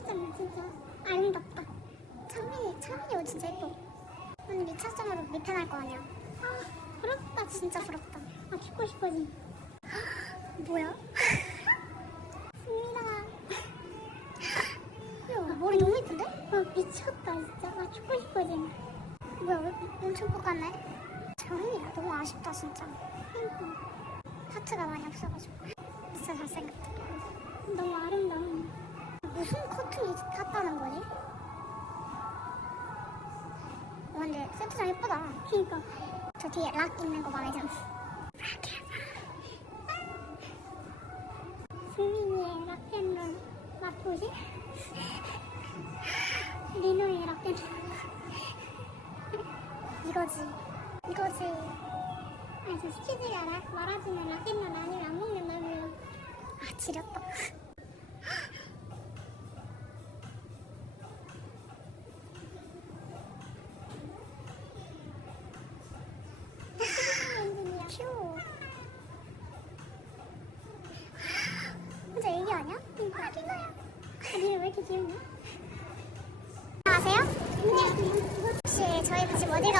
차장은 진짜 아름답다. 창민이, 창민이 옷 진짜 예뻐. 오늘 미차장으로 미탄할 거 아니야. 아, 부럽다. 진짜 부럽다. 아, 죽고 싶어지. 뭐야? 승민아. 머리 너무 예쁜데? 와, 어, 미쳤다. 진짜. 아, 죽고 싶어지. 뭐야, 엄청 똑같네? 장훈이가 너무 아쉽다, 진짜. 그러니까. 하트가 많이 없어가지고. 진짜 잘생겼다. 너무 아름다운. 무슨 커튼이 탔다는 거지? 어, 근데 세트장 예쁘다. 그니까. 저 뒤에 락 있는 거 마음에 드는 승민이의 락앤롤 맛보지? 리노의 락앤롤 이거지 이거지 아니 저 스키즈가 락, 말아주면 락앤롤 아니면 안 먹는다며 아 지력 안녕하세요? 혹시 저희 같이 어디 가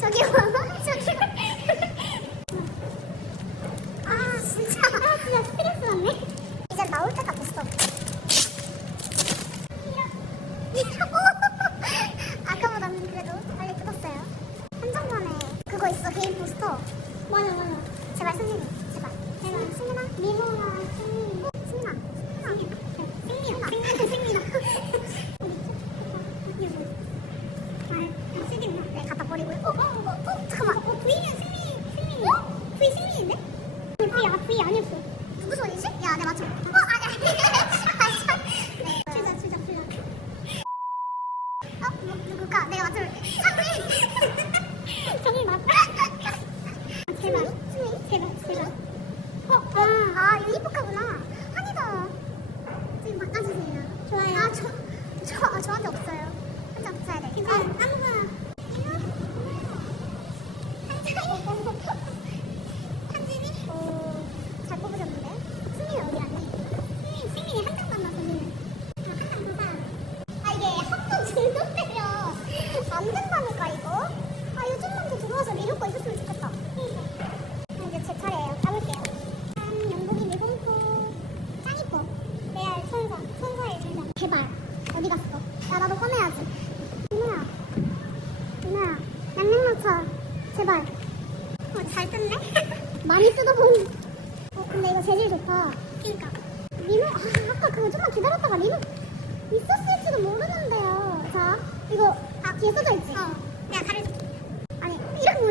저기요, 저기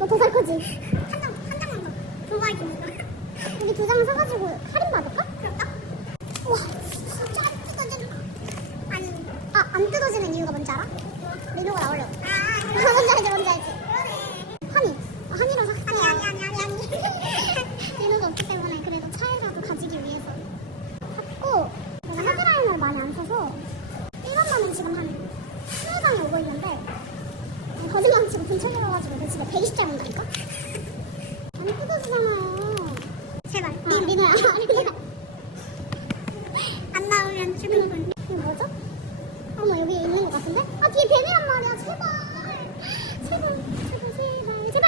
너더살 거지? 한 장, 한 장만 더. 도박입니다. 우리 두장 사가지고 할인 받을까? 들어가지고 내 집에 120장 온다니까? 안 뜯어지잖아요. 제발. 리, 리노야. 리노야. 안 나오면 죽는 이거 뭐죠? 어머 여기 있는 것 같은데? 아 뒤에 뱀이란 말이야 제발 제발 제발 제발 제발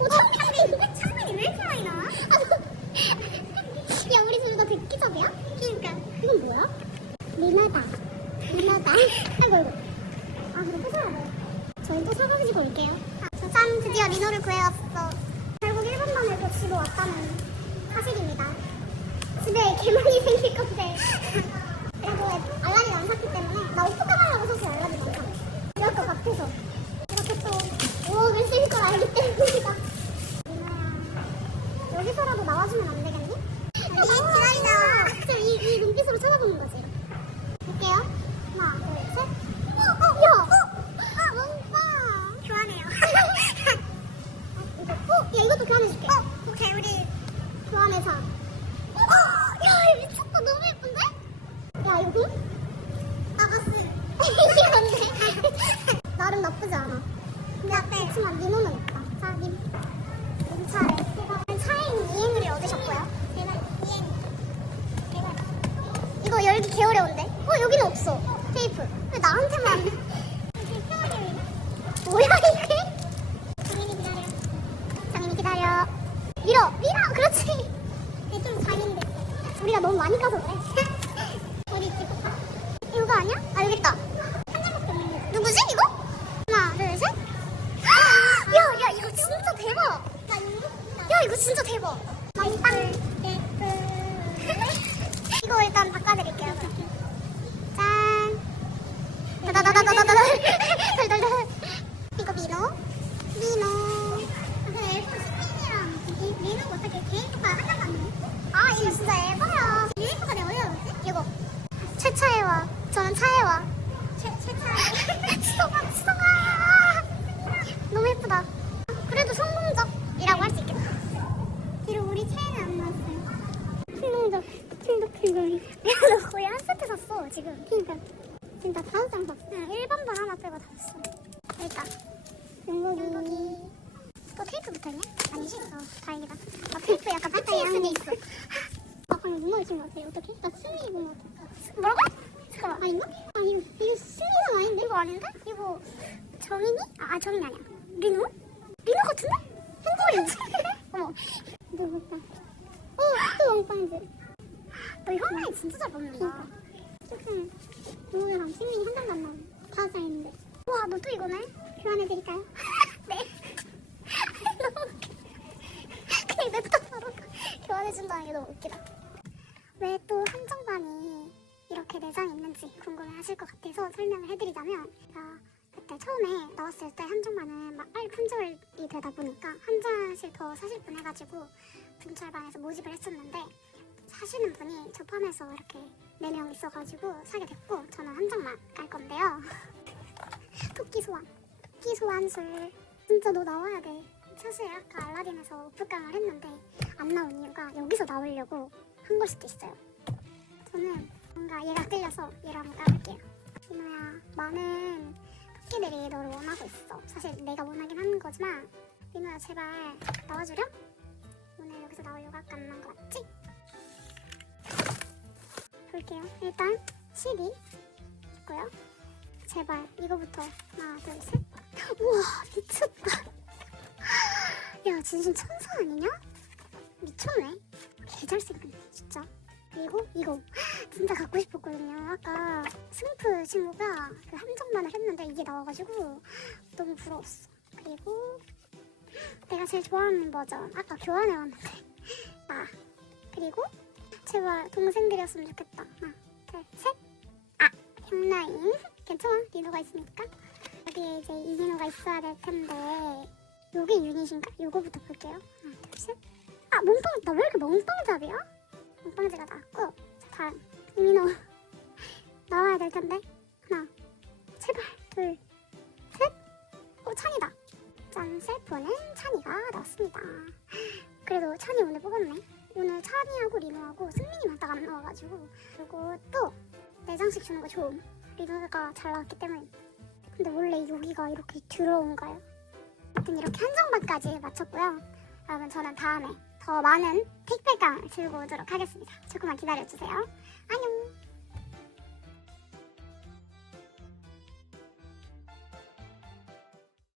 오 창빈 창빈이 왜 이렇게 많이 나와? 야 우리 둘다 객기적이야? 그니까 이건 뭐야? 리나다 리나다 아이고 아이고 아 그래 부숴야 돼 저희 또 사가지고 올게요 아, 짠 드디어 리노를 구해왔어 결국 1분 만에 또 집에 왔다는 사실입니다 집에 개만이 생길 건데 그래도 알라딘 안 샀기 때문에 나 오프카 가려고 사실 알라딘 안 사. 이럴 것 같아서 이렇게 또 5억을 쓸 걸 알기 때문이다. 리나야 여기서라도 나와주면 안 되겠니? 기다리다. 진짜 이, 이 눈빛으로 쳐다보는 거지. 그치만 민호는 있다. 자, 님. 여기 차에. 차에 이행을 얻으셨고요. 제발, 이행. 제발. 이거 열기 개 어려운데? 어, 여기는 없어. 테이프. 왜 나한테만. 와. 저는 차에 와. 최 최차에. 수성아 수성아. 너무 예쁘다. 그래도 성공적이라고 할 수 있겠다. 비록 우리 차이는 안 나왔어요. 성공적. 핑크핑크. 너 거의 한 세트 샀어 지금. 그니까. 진짜 다섯 장 샀어. 응, 1번만 하나 빼고 다 샀어. 일단. 용목이. 또 테이프 붙어있냐? 아니지? 어, 다행이다. 아, 테이프 약간 PTSD 있어. 아, 방금 문어 있은 것 같아. 어떡해? 나 스미 입은 것 같아. 뭐라고? 잠깐만. 아닌가? 아, 이거, 이거 스미는 아닌데? 이거 아닌데? 이거 정인이? 아, 아, 정인이 아니야. 리노? 리노 같은데? henry 어머. 누구다? 어, 또 왕빵즈. 너 현아이 진짜 잘 뽑는다. 조금 누구랑 승민이 한 장도 안 나오네. 다섯 장했는데. 와, 너 또 이거네? 교환해드릴까요? 네. 너무 웃겨. 그냥 냅다 바로 교환해준다는 게 너무 웃기다. 왜 또 한정반이 이렇게 내장이 있는지 궁금해 하실 것 같아서 설명을 해드리자면 제가 그때 처음에 나왔을 때 한정반은 막 빨리 품절이 되다 보니까 한 장씩 더 사실 분 해가지고 분철반에서 모집을 했었는데 사시는 분이 저 포함해서 이렇게 4명 있어가지고 사게 됐고 저는 한 장만 깔 건데요. 토끼 소환. 토끼 소환술. 진짜 너 나와야 돼. 사실 아까 알라딘에서 오프강을 했는데 안 나온 이유가 여기서 나오려고 한 걸 수도 있어요. 저는 뭔가 얘가 끌려서 얘를 한번 깔을게요 민호야 많은 토끼들이 너를 원하고 있어 사실 내가 원하긴 하는 거지만 민호야 제발 나와주렴? 오늘 여기서 나오려고 아까 안 나온 거 맞지? 볼게요. 일단 12 있고요. 제발 이거부터 하나 둘 셋. 우와 미쳤다. 야 진심 천사 아니냐? 미쳤네. 개 잘생겼네 진짜. 그리고 이거 진짜 갖고 싶었거든요. 아까 스니프 친구가 그 한정만을 했는데 이게 나와가지고 너무 부러웠어. 그리고 내가 제일 좋아하는 버전 아까 교환해 왔는데 아 그리고 제발 동생들이었으면 좋겠다. 하나, 둘, 셋. 아, 형라인. 괜찮아. 리노가 있으니까. 여기에 이제 이민호가 있어야 될 텐데. 요게 유닛인가? 요거부터 볼게요. 하나, 둘, 셋. 아, 몽빵, 나왜 이렇게 몽빵잡이야? 몽빵지가 나왔고. 자, 다음. 이민호. 나와야 될 텐데. 하나, 제발. 둘, 셋. 오, 찬이다. 짠, 셀프는 찬이가 나왔습니다. 그래도 찬이 오늘 뽑았네. 오늘 찬이하고 리노하고 승민이만 딱 안 나와가지고 그리고 또 내장식 주는 거 좋음 리노가 잘 나왔기 때문에 근데 원래 여기가 이렇게 들어온가요? 하여튼 이렇게 한정반까지 마쳤고요 여러분 저는 다음에 더 많은 택배깡을 들고 오도록 하겠습니다. 조금만 기다려주세요. 안녕